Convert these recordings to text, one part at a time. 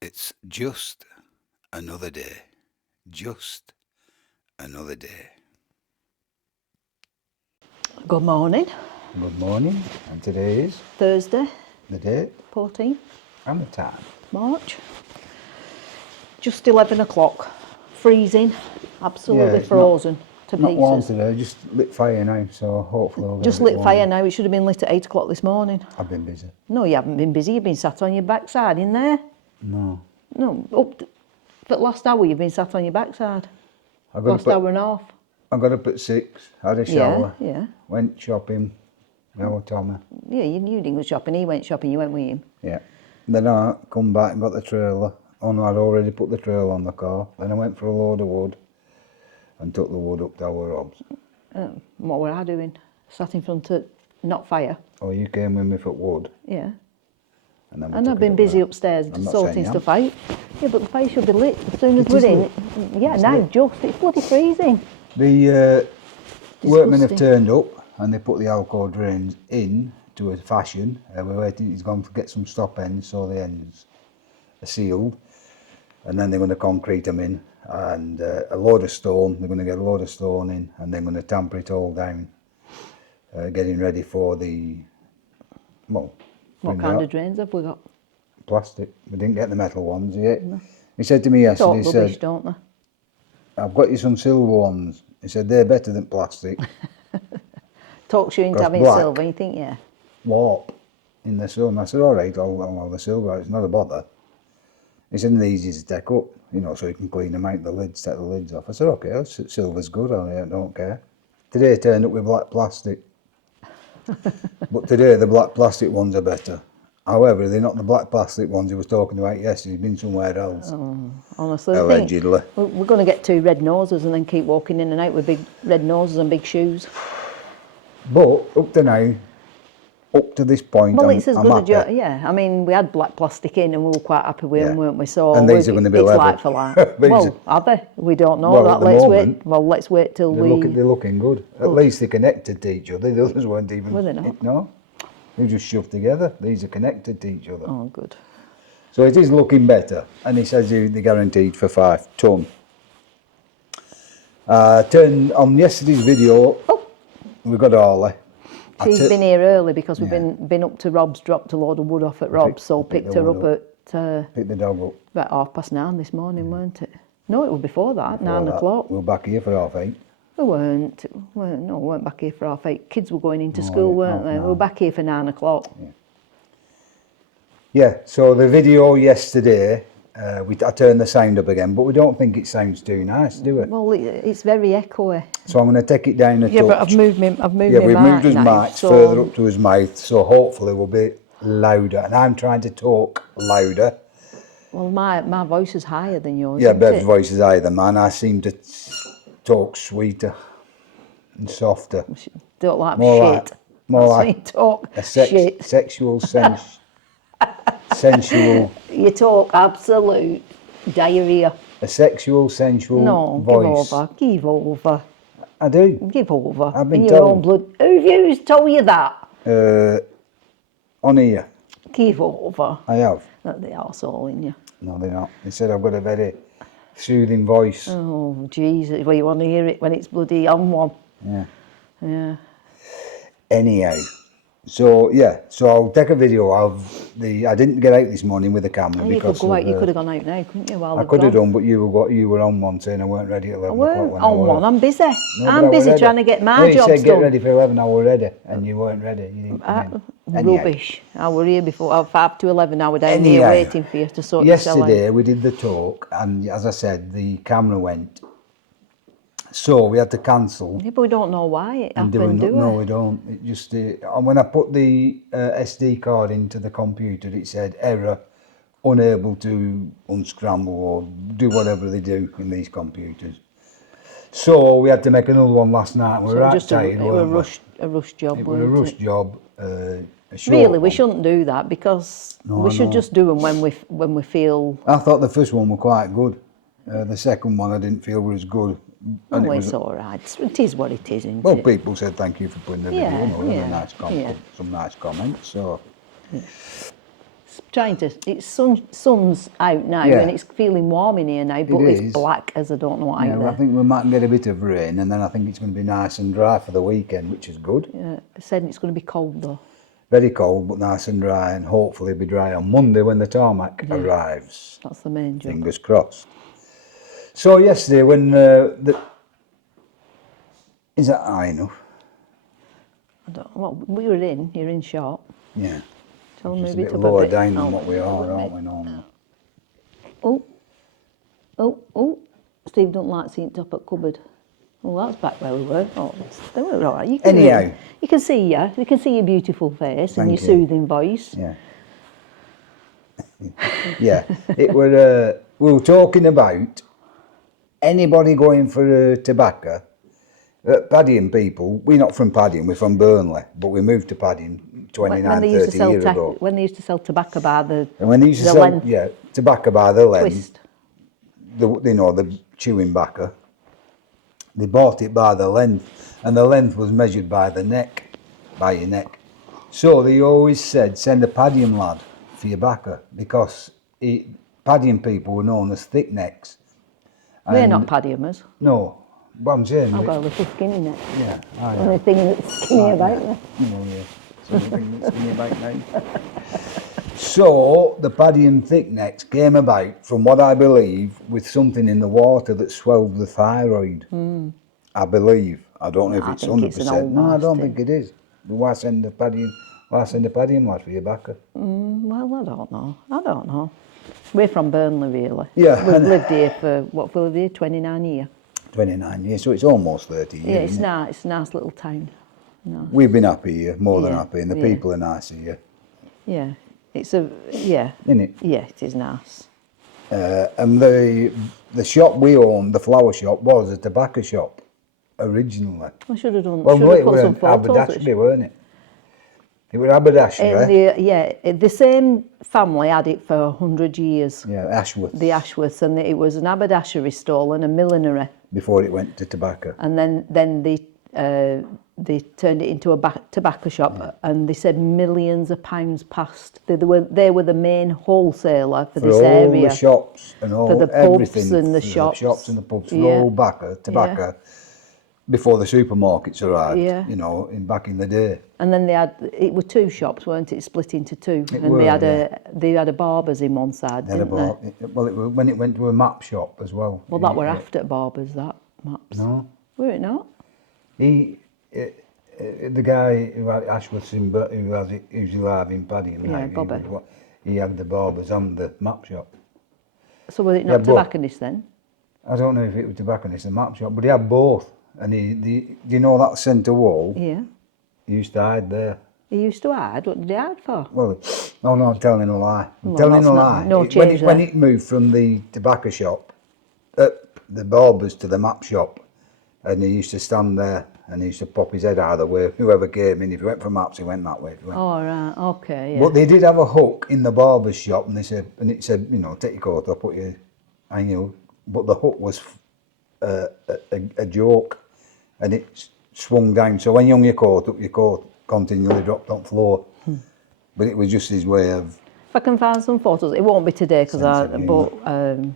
It's just another day. Just another day. Good morning. Good morning, and today is Thursday, the date 14th and the time. March. Just 11 o'clock. Freezing. Absolutely it's frozen to Not warm pieces. today, just lit fire now, so hopefully we'll get Just a bit lit fire warmer. now. It should have been lit at 8 o'clock this morning. I've been busy. No, you haven't been busy. You've been sat on your backside in there. No. No, for the last hour you've been sat on your backside. I got Last up hour and a half. I got up at 6, had a shower, Yeah. went shopping, with Tommy. Yeah, you didn't go shopping. He went shopping, you went with him. Yeah. Then I come back and got the trailer. Oh no, I'd already put the trailer on the car. Then I went for a load of wood and took the wood up to our Rob's. What were I doing? Sat in front of, not fire. Oh, you came with me for wood. Yeah. And then And I've been busy upstairs I'm not sorting saying you stuff out. Yeah, but the fire should be lit as soon as It we're is in. lit. Yeah, It's now lit. it's bloody freezing. The workmen have Disgusting. turned up and they put the alcohol drains in to a fashion. We're waiting, he's gone to get some stop ends so the ends are sealed. And then they're going to concrete them in and a load of stone. They're going to get a load of stone in and they're going to tamper it all down. Getting ready for the, well, What kind of drains have we got? plastic. We didn't get the metal ones yet. No. He said to me yesterday, Talk he rubbish, said, don't they? I've got you some silver ones. He said, they're better than plastic. Talks you into 'Cause having black. silver, you think, yeah. Warp in the sun. I said, all right, I'll have the silver out. It's not a bother. He said, they're easy to take up, so you can clean them out, the lids, take the lids off. I said, okay, silver's good, I don't care. Today it turned up with black plastic. But today the black plastic ones are better. However, they're not the black plastic ones he was talking about yesterday. He's been somewhere else. Honestly, Allegedly. We're going to get 2 red noses and then keep walking in and out with big red noses and big shoes. But up to now, up to this point, Well, I'm it's as I'm good a happy. job. Yeah, I mean, we had black plastic in and we were quite happy with them, Yeah. weren't we? So And these are going to be it's level. like for like. Well, are they? We don't know Well, that. at the Let's moment, wait. Well, let's wait till They're looking good. At least they're connected to each other. The others weren't even. Were they not? No, they just shoved together. These are connected to each other. Oh, good. So it is looking better. And he says they're guaranteed for 5 tonne. On yesterday's video, we got Orly. She's been here early because we've been up to Rob's, dropped a load of wood off at Rob's, so picked picked the her wood up at Pick the dog up. about 9:30 this morning, weren't it? No, it was before that, 9 o'clock. We were back here for 8:30. We weren't back here for 8:30. Kids were going into school, weren't they? no. We were back here for 9 o'clock. Yeah, so the video yesterday, I turned the sound up again, but we don't think it sounds too nice, do we? Well, it's very echoey. So I'm going to take it down a touch. Yeah, but I've moved my Yeah, we've moved his now, mics further up to his mouth, so hopefully we'll be louder. And I'm trying to talk louder. Well, my voice is higher than yours. Yeah, isn't Bev's it? voice is higher than mine. I seem to talk sweeter and softer. Don't like More shit. like- more That's like when you talk A shit. sexual sensual, You talk absolute diarrhea. a sexual, sensual No, voice. give over. I do. Give over. I've been In your told. own blood. Who's told you that? On here, Give over. I have. That the arsehole in you. No, they're not. They said I've got a very soothing voice. Oh, Jesus. Well, you want to hear it when it's bloody on one. Yeah. Yeah. Anyhow, so I'll take a video of I didn't get out this morning with the camera And you could because go out, you could have gone out now, couldn't you? While I they've could have gone? done, but you were on one saying I weren't ready at 11 I o'clock. weren't when on I were. one. I'm busy. No, but I I'm were busy ready. trying to get my No, you jobs said get done. ready for 11, I were ready, and you weren't ready. You didn't come in. Anyhow. Rubbish. I were here before 5 to 11. I were down here Anyhow, waiting for you to sort yourself out. Yesterday we did the talk, and as I said, the camera went. So we had to cancel. Yeah, but we don't know why it And happened, do we? No, we don't. It just and when I put the SD card into the computer, it said error, unable to unscramble or do whatever they do in these computers. So we had to make another one last night. We were right Just tired. it was a rush job. It was a weren't rush it? job. A short Really, we one. shouldn't do that because we should just do them when we feel. I thought the first one were quite good. The second one I didn't feel was as good. And Oh, it it's was, all right. It is what it is, isn't well, it? people said thank you for putting the video. Yeah, There were yeah, nice yeah. some nice comments. So it's trying to. It's sun's out now, Yeah. and it's feeling warm in here now, but is. it's black as I don't know what Yeah, out well, I there. think we might get a bit of rain, and then I think it's going to be nice and dry for the weekend, which is good. Yeah, I said it's going to be cold though. Very cold, but nice and dry, and hopefully be dry on Monday when the tarmac arrives. That's the main job. Fingers crossed. So yesterday, when is that high enough? I don't. Well, we were in. You're in short. Yeah. Tell them Just a move it bit up lower a bit. down than Oh, what we are, a aren't bit. we, normally? Oh. Steve don't like seeing top at cupboard. Well, that's back where we were. Oh, they were all right. You can Anyhow. you can see you. You can see your beautiful face and your Thank you. soothing voice. Yeah. Yeah. It were. We were talking about anybody going for tobacco. Padding people. We're not from Padding. We're from Burnley, but we moved to Padding 29, 30 years ago. When they used to sell tobacco by the And when they used to the sell, length tobacco by the length, twist. the chewing tobacco, they bought it by the length, and the length was measured by the neck, by your neck. So they always said, send a Padiham lad for your tobacco, because Padiham people were known as thick necks. We're not Padihams. No, what I'm saying. I've got a little skinny neck. Yeah, The only thing that's skinny about me. yeah. Something that's skinny about now. So the Padiham thick necks came about, from what I believe, with something in the water that swelled the thyroid. I believe. I don't know if I it's think it's an 100%. old No, I don't nasty. think it is. But why send a Padiham lad for your tobacco? Well, I don't know. We're from Burnley, really. Yeah, We've and- lived here for, what, we lived here 29 years. 29 years, so it's almost 30 years. Yeah, it's isn't it? nice. It's a nice little town. No. We've been happy here, more than Yeah, happy, and the yeah. people are nice here, Yeah. isn't it? Yeah, it is nice. And the shop we owned, the flower shop, was a tobacco shop originally. I should have done. Well, should no, have it put was some photos. Haberdashery, weren't it? It was Haberdashery. The same family had it for 100 years. Yeah, Ashworth. The Ashworths, and it was an haberdashery stall and a millinery, Before it went to tobacco. and then they turned it into a tobacco shop, and they said millions of pounds passed. They were the main wholesaler for this all area. the shops and all For the pubs everything, and the for shops. the shops and the pubs, for Yeah. all tobacco, before the supermarkets arrived. Yeah. You know, back in the day. And then it were two shops, weren't it? Split into two, It and were, they had a barber's in one side, They had didn't they? well, it was when it went to a map shop as well. Well, that were after Barber's, that maps. No, Were it not? the guy who had Ashworth's who's alive in Paddy, Yeah, Bobby. He had the barbers and the map shop. So was it Yeah, not but- tobacconist then? I don't know if it was tobacconist and map shop, but he had both. And do you know that centre wall? Yeah. He used to hide there. He used to hide. What did he hide for? Well, no, I'm telling a lie. I'm Well, telling that's a not- lie. no When change when there. it moved from the tobacco shop, the barbers to the map shop, and he used to stand there and he used to pop his head either way. Whoever came in, if he went for maps, he went that way. If he went. Oh, right. Okay, yeah. But they did have a hook in the barber's shop, and it said, you know, take your coat off, put your, hang you. But the hook was a joke, and it swung down. So when you hung your coat up, your coat continually dropped on the floor. But it was just his way of. If I can find some photos, it won't be today because Sense of humour.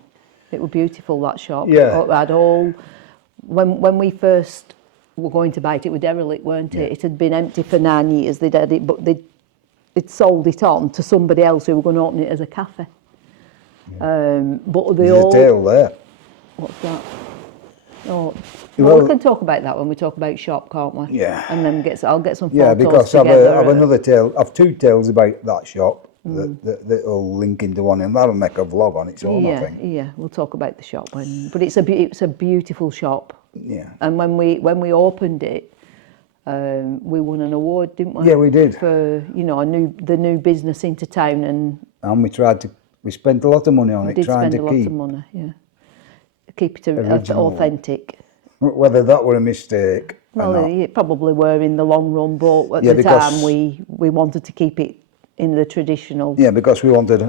it was beautiful, that shop. Yeah. It had all, when we first were going to buy it, it was derelict, weren't it? Yeah. It had been empty for 9 years. They'd had it, but they'd sold it on to somebody else who were going to open it as a cafe. But they There's all. a tail there. What's that? Oh, Well- we can talk about that when we talk about shop, can't we? Yeah. And then I'll get some photos Yeah, because together. I've another tale. I've two tales about that shop that'll link into one, and that'll make a vlog on its own, I think. Yeah, we'll talk about the shop but it's a beautiful shop. Yeah. And when we opened it, we won an award, didn't we? Yeah, we did. For the new business into town, and And we spent a lot of money on we it did trying spend a to lot keep. of money. Yeah, keep it Original. authentic. Whether that were a mistake or Well, not. it probably were in the long run, but at Yeah, the because- time we wanted to keep it in the traditional. Yeah, because we wanted,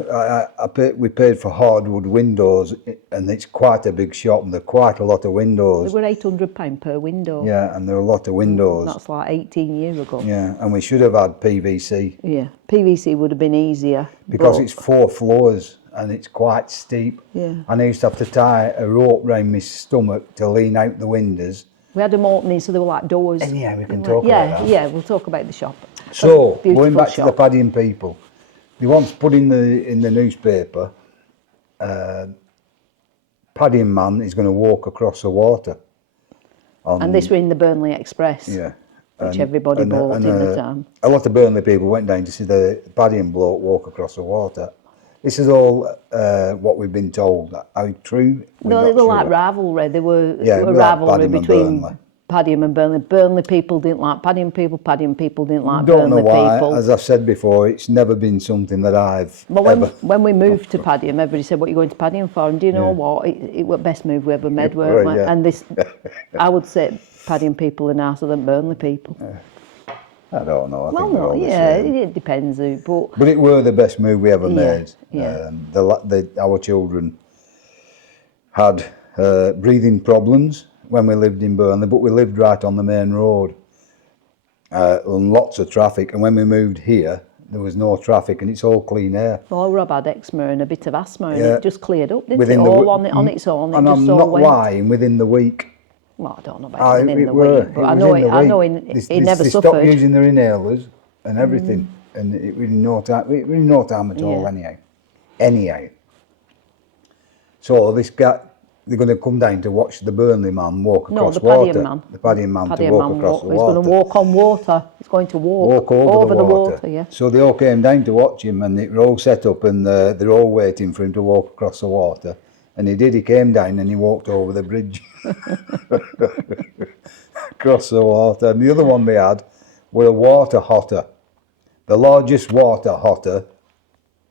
we paid for hardwood windows, and it's quite a big shop, and there are quite a lot of They windows. were £800 per window. Yeah, and there are a lot of windows. That's like 18 years ago. Yeah, and we should have had PVC. Yeah, PVC would have been easier. Because but it's 4 floors, and it's quite steep. Yeah. And I used to have to tie a rope round my stomach to lean out the windows. we had them opening so they were like doors. Anyhow, we can They talk were- about that. Yeah, we'll talk about the shop. So, Beautiful going back to the shop. Paddying people, they once put in the newspaper, Paddying man is going to walk across the water. And this were in the Burnley Express, Yeah. which everybody bought in the time. A lot of Burnley people went down to see the Paddying bloke walk across the water. This is all what we've been told. How true? No, they were like rivalry. They were Yeah, a like rivalry Paddying and between Burnley. Paddying and Burnley. Burnley people didn't like Paddying people didn't like Don't know Burnley why. people. As I've said before, it's never been something that I've But ever. when we moved to Paddying, everybody said, "What are you going to Paddying for?" And do you know what? It was the best move we ever made, weren't we? yeah. And this, I would say, Paddying people are nicer than Burnley people. I don't know. I Well, think they're no, all the yeah, same. it depends who, but But it were the best move we ever made. yeah. Our children had breathing problems when we lived in Burnley, but we lived right on the main road, and lots of traffic. And when we moved here, there was no traffic, and it's all clean air. well, Rob had eczema and a bit of asthma, and Yeah. it just cleared up, didn't Within it? the All w- on its own. It And just I'm all not went. lying. Within the week, Well, I don't know about within it the were. week, but It I was know in it. the I know week. he never they suffered. stopped using their inhalers and everything, and it was no time. It was no time at all. Yeah. Anyhow. So this guy, they're going to come down to watch the Burnley man walk No, across the water. Paddying man. The Paddying man to Paddying walk man across the He's water. going to walk on water. He's going to walk Over the water. Yeah. So they all came down to watch him, and they were all set up, and they're all waiting for him to walk across the water. And he did. He came down and he walked over the bridge across the water. And the other one they had were a water hotter, the largest water hotter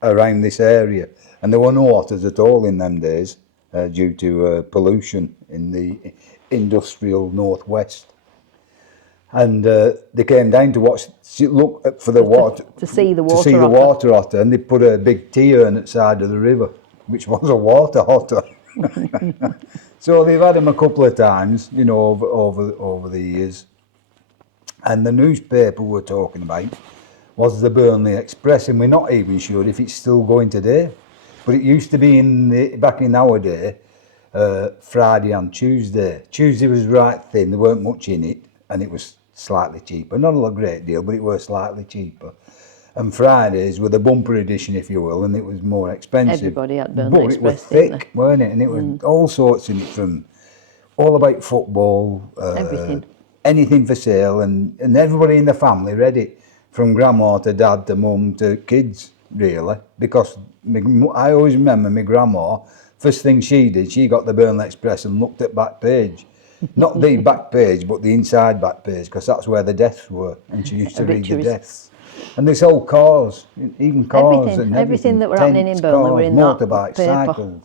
around this area. And there were no otters at all in them days due to pollution in the industrial northwest. And they came down to look for the water To see the water. to see the otter. water otter, and they put a big tea urn at the side of the river, which was a water otter. So they've had them a couple of times, you know, over the years. And the newspaper we're talking about was the Burnley Express, and we're not even sure if it's still going today. But it used to be back in our day, Friday and Tuesday. Tuesday was right thin, there weren't much in it, and it was slightly cheaper. Not a great deal, but it was slightly cheaper. And Fridays were the bumper edition, if you will, and it was more expensive. Everybody had Burnley But it was Express, didn't thick, weren't it? And it was all sorts in it, from all about football, Everything. anything for sale, and everybody in the family read it, from grandma to dad to mum to kids, really. Because I always remember my grandma, first thing she did, she got the Burnley Express and looked at back page. Not the back page, but the inside back page, because that's where the deaths were, and she used to read the Obituaries. deaths. And they sold cars, even cars Everything. and Everything that were happening in tents, Burnley cars, were in that motorbikes, paper. cycles.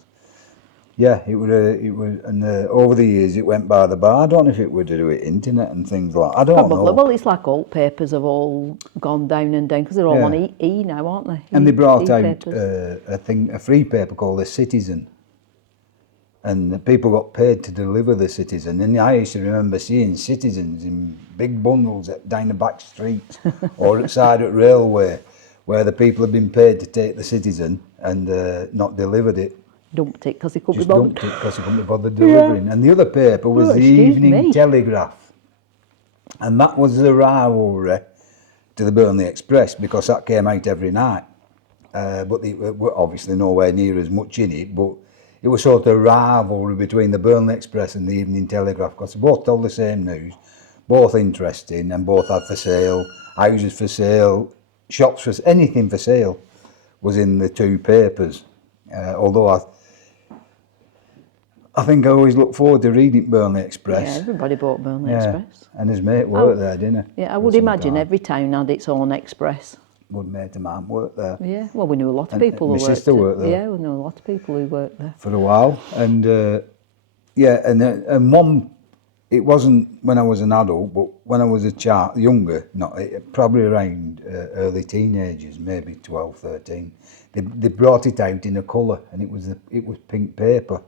Yeah, it was, and over the years it went by the bar. I don't know if it would do with internet and things like. I don't Probably. know. Well, it's like all papers have all gone down and down because they're all Yeah. on E now, aren't they? And they brought out E-papers. a free paper called The Citizen. And the people got paid to deliver The Citizen. And I used to remember seeing Citizens in big bundles down the back street or outside at railway, where the people had been paid to take The Citizen and not delivered it. Dumped it because they couldn't Just be bothered. dumped it because they couldn't be bothered delivering. And the other paper was Oh, the excuse Evening me. Telegraph. And that was the rivalry to the Burnley Express, because that came out every night. But they were obviously nowhere near as much in it, but it was sort of rivalry between the Burnley Express and the Evening Telegraph, because they both told the same news, both interesting, and both had for sale, houses for sale, shops for anything for sale was in the two papers. Although I think I always look forward to reading Burnley Express. Yeah, everybody bought Burnley Yeah, Express. and his mate worked there, didn't he? Yeah, I For would some imagine time. every town had its own express. Good mate of mine worked there Yeah, well, we knew a lot of And people my who sister worked there. Yeah, we knew a lot of people who worked there. for a while, and yeah, and one it wasn't when I was an adult, but when I was a child, younger, not probably around early teenagers, maybe 12, 13. They brought it out in a colour, and it was pink paper.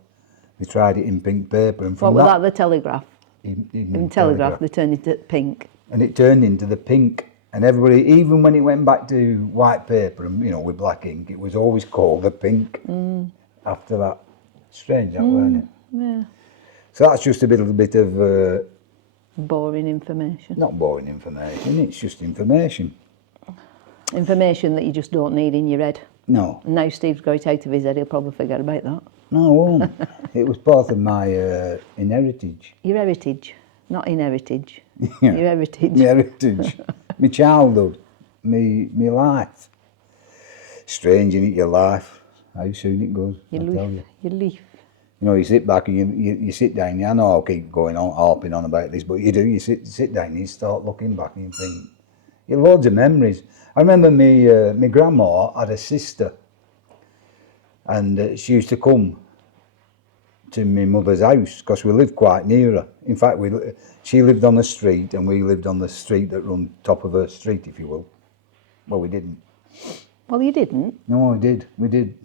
They tried it in pink paper, and What from was that? The Telegraph. in In Telegraph, they turned it to pink. and it turned into the pink. And everybody, even when it went back to white paper and with black ink, it was always called the pink. After that, strange that, weren't it? Yeah. So that's just a little bit of Boring information. not boring information. It's just information. Information that you just don't need in your head. No, And now Steve's got it out of his head, he'll probably forget about that. no, I won't. It was part of my inheritage. Your heritage, not inheritage. Yeah. Your heritage. My heritage, my childhood, me life. Strange, innit, your life? How soon it goes, I tell you. Your leaf. You know, you sit back and you sit down. I know I'll keep going on, harping on about this, but you do. You sit down and you start looking back and you think, you have loads of memories. I remember my grandma had a sister, and she used to come to my mother's house because we lived quite near her. In fact, she lived on the street and we lived on the street that run top of her street, if you will. Well, we didn't. Well, you didn't. No, we did. We did.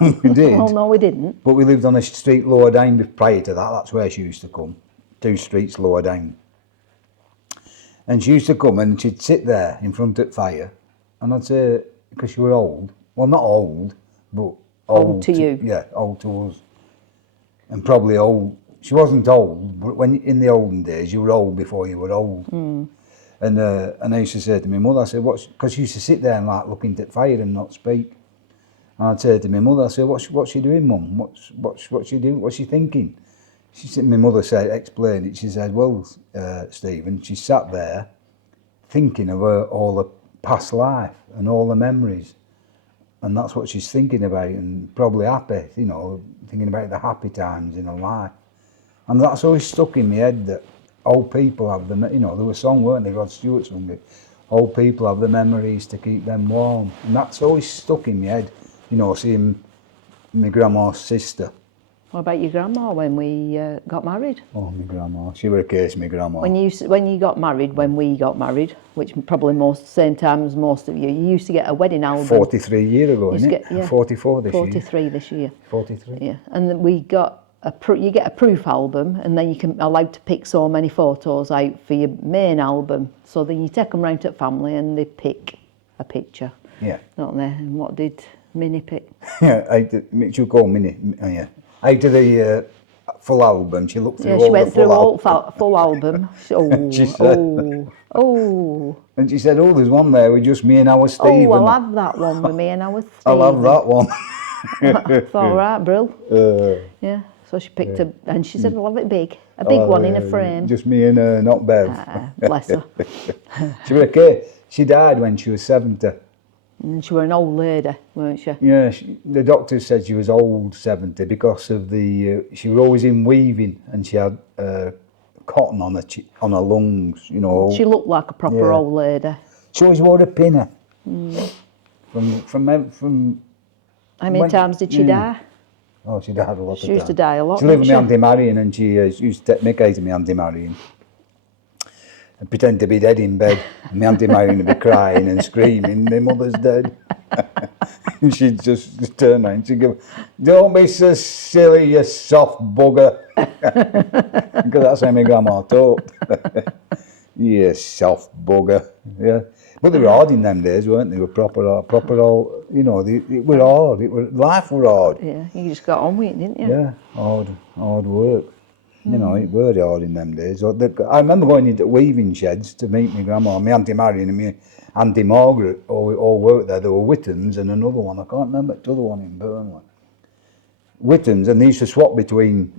We did. Well, no, we didn't. But we lived on a street lower down prior to that. That's where she used to come. 2 streets lower down. And she used to come and she'd sit there in front of the fire. And I'd say, because she were old. Well, not old, but Old to you. Yeah, old to us. And probably old. She wasn't old, but when in the olden days, you were old before you were old. And I used to say to my mother, I said, because she used to sit there and like look into the fire and not speak. And I'd say to my mother, I said, what's she doing, Mum? What's she doing? What's she thinking? She said, my mother explained it. She said, well, Stephen, she sat there thinking of all the past life and all the memories. And that's what she's thinking about, and probably happy, thinking about the happy times in her life. And that's always stuck in my head, that old people have there was a song, weren't there, Rod Stewart sung it, old people have the memories to keep them warm. And that's always stuck in my head, seeing my grandma's sister. What about your grandma when we got married? Oh, my grandma, she were a case, my grandma. When you got married, when we got married, which probably same time as most of you used to get a wedding album. 43 years ago, isn't it? Yeah, 44 this 43 year. this year. 43. Yeah, and then we got you get a proof album, and then you can allowed to pick so many photos out for your main album. So then you take them round to the family and they pick a picture. Yeah. Don't they? And what did Minnie pick? Yeah, she'll call Minnie. Yeah. Out of the full album, she looked through all the full album. Yeah, she went through all full album. She said, oh. And she said, there's one there with just me and our Steve. Oh, I'll have that one with me and our Steve. I'll have that one. That's all right, Brill. Yeah, so she picked and she said, I'll have it big. A big one in a frame. Just me and her, not Bev. Bless her. She was okay. She died when she was 70. And she were an old lady, weren't she? Yeah, the doctor said she was old 70 because of she was always in weaving, and she had cotton on her lungs, She looked like a proper old lady. She always wore a pinner. From How many times did she die? Oh, she died a lot of times. She used to die a lot. She lived with didn't my Auntie Marion, and she used to take mick out of my Auntie Marion and pretend to be dead in bed. And my Auntie Marion would be crying and screaming, my mother's dead. And she'd just turn around and she'd go, don't be so silly, you soft bugger. Because that's how my grandma talked. You soft bugger. Yeah. But they were hard in them days, weren't they? They were proper old, it were hard. Life were hard. Yeah, you just got on with it, didn't you? Yeah, hard work. It were hard in them days. I remember going into weaving sheds to meet my grandma. My Auntie Marion and my Auntie Margaret all worked there. There were Whittons and another one. I can't remember the other one in Burnley. Whittons, and they used to swap between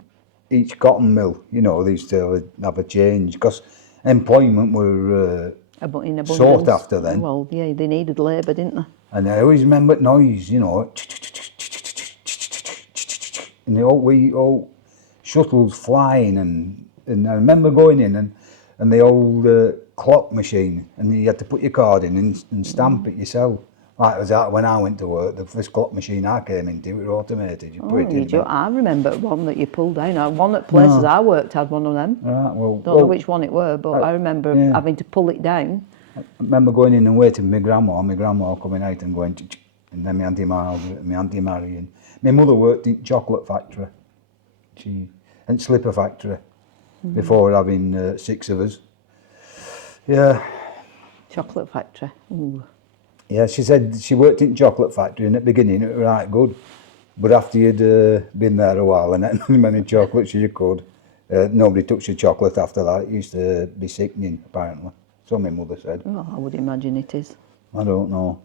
each cotton mill. They used to have a change because employment were In abundance. sought after then. Well, yeah, they needed labour, didn't they? And I always remember noise, and all shuttles flying, and I remember going in and the old clock machine, and you had to put your card in and stamp it yourself. Like it was out when I went to work, the first clock machine I came into, it was automated. You put it in. I remember one that you pulled down. One at places I worked had one of them. Right, well, Don't know which one it were, but I remember having to pull it down. I remember going in and waiting for my grandma coming out and going, and then my Auntie Margaret and my Auntie Marion. My mother worked in chocolate factory, and slipper factory, before having 6 of us. Yeah. Chocolate factory. Ooh. Yeah, she said she worked in chocolate factory, and at the beginning it was right good, but after you'd been there a while and had as many chocolates as you could, nobody touched the chocolate after that. It used to be sickening, apparently. So my mother said. Oh, I would imagine it is. I don't know.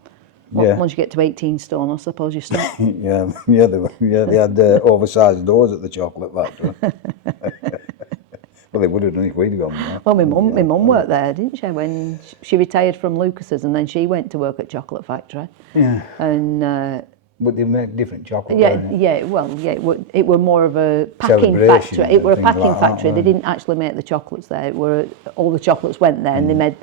Well, Yeah. once you get to 18 stone, I suppose you stop. They had oversized doors at the chocolate factory. Well, they would have done if we'd gone there. Well, my mum worked there, didn't she? When she retired from Lucas's, and then she went to work at chocolate factory. Yeah. And But they make different chocolate. it were more of a packing Celebration factory. It were a and things packing like that, factory. They right. didn't actually make the chocolates there. It were all the chocolates went there, and they made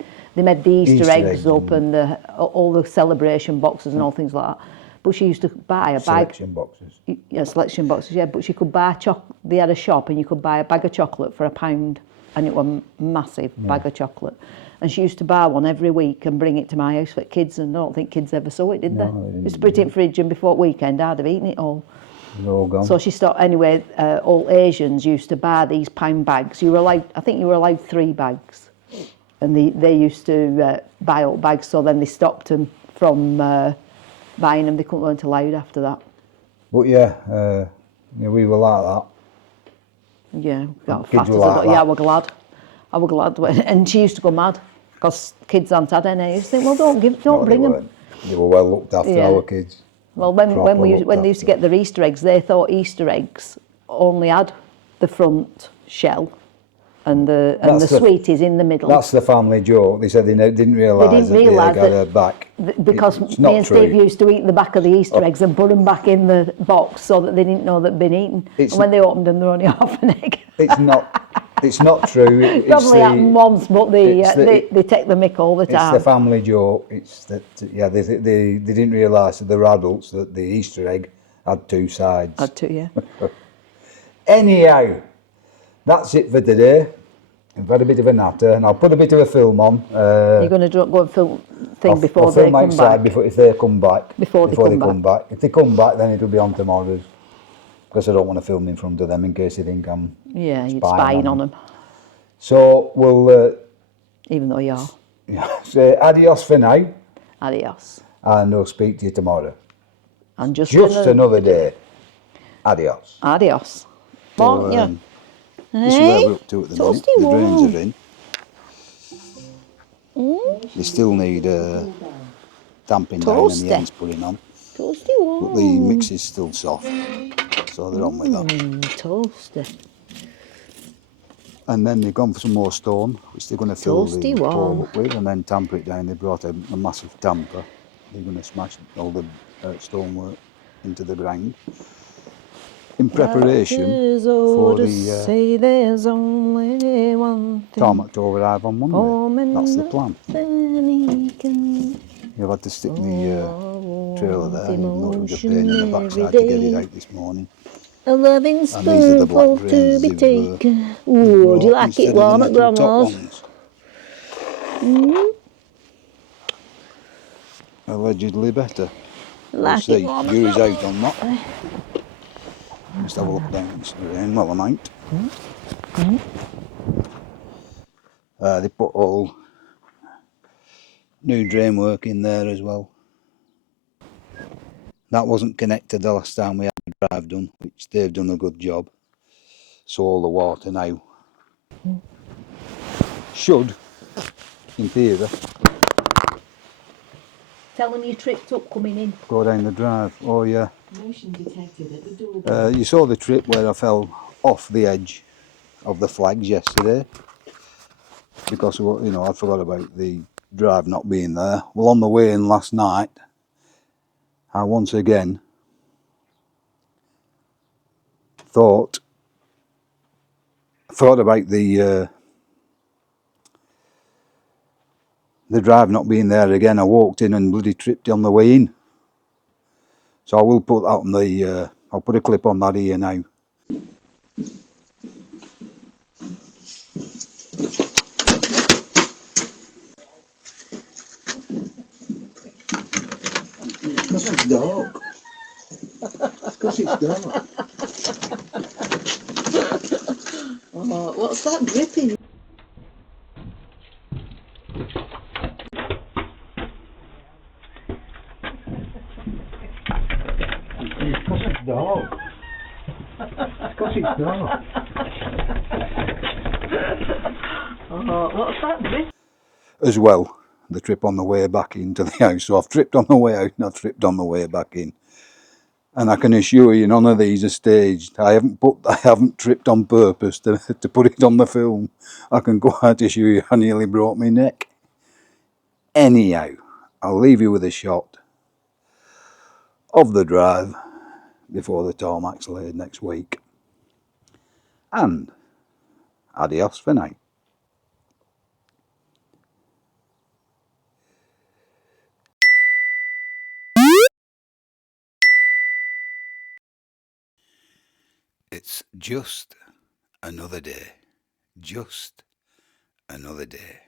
the Easter eggs up and all the celebration boxes and all things like that. But she used to buy a bag. Selection boxes. Yeah, selection boxes, yeah. But she could buy they had a shop and you could buy a bag of chocolate for £1, and it was a massive bag of chocolate. And she used to buy one every week and bring it to my house for kids, and I don't think kids ever saw it, did they? No, they didn't. Just put it in the fridge, and before weekend I'd have eaten it all. They're all gone. So she stopped, anyway, all Asians used to buy these pound bags. I think you were allowed 3 bags. And they used to buy all bags, so then they stopped them from buying them. They couldn't go into Loud after that. But yeah, we were like that. Yeah, got Kids fat were as like I got. that. Yeah, I were glad. And she used to go mad because kids hadn't had any. I used to think, well, don't bring them. They were well looked after, our kids. Well, when they used to get their Easter eggs, they thought Easter eggs only had the front shell and the sweeties in the middle. That's the family joke. They said they didn't realise that the egg had a back. Because me and Steve used to eat the back of the Easter eggs and put them back in the box so that they didn't know they'd been eaten. And when they opened them, they're only half an egg. It's not true. It's probably happened once, but they take the mick all the time. It's the family joke. It's that they didn't realise that they were adults that the Easter egg had 2 sides. Had 2, yeah. Anyhow, that's it for today. I've had a bit of a natter, and I'll put a bit of a film on. You're going to go and film before they come back? If they come back. Before they come back. If they come back, then it'll be on tomorrow's. Because I don't want to film in front of them in case they think I'm you're spying on them. So we'll... even though you are. Yeah, say adios for now. Adios. And I'll speak to you tomorrow. And just another day. Adios. Adios. So, this is where we're up to at the minute. The drains are in. They still need damping down and the ends putting on. Toasty warm. But the mix is still soft, so they're on with that. Toasty. And then they've gone for some more stone, which they're going to fill the hole up with, and then tamper it down. They brought a massive tamper. They're going to smash all the stonework into the ground in preparation for the tarmac to arrive on Monday. That's the plan. You've had to stick the trailer there, even though it was a pain in the backside to get it out this morning. A loving spoonful to be taken. Ooh, do you like it warm at Grandma's? Allegedly better. Like it warm at Jury's out on that. Let's have a look down this drain. Well, I might. They put all new drain work in there as well. That wasn't connected the last time we had the drive done, which they've done a good job. So all the water now should, in theory, Tell them you tripped up coming in. go down the drive. Oh yeah. Motion detected at the door. You saw the trip where I fell off the edge of the flags yesterday because I forgot about the drive not being there. Well, on the way in last night, I once again thought about the the drive not being there again, I walked in and bloody tripped on the way in. So I will put that on the, I'll put a clip on that here now. Because it's dark. Because it's dark. Oh, what's that dripping? Because it's dark. Because it's dark. Oh, what's that dripping? As well, the trip on the way back into the house. So I've tripped on the way out and I've tripped on the way back in. And I can assure you none of these are staged. I haven't tripped on purpose to put it on the film. I can quite assure you I nearly broke my neck. Anyhow, I'll leave you with a shot of the drive before the tarmac's laid next week. And adios for now. It's just another day. Just another day.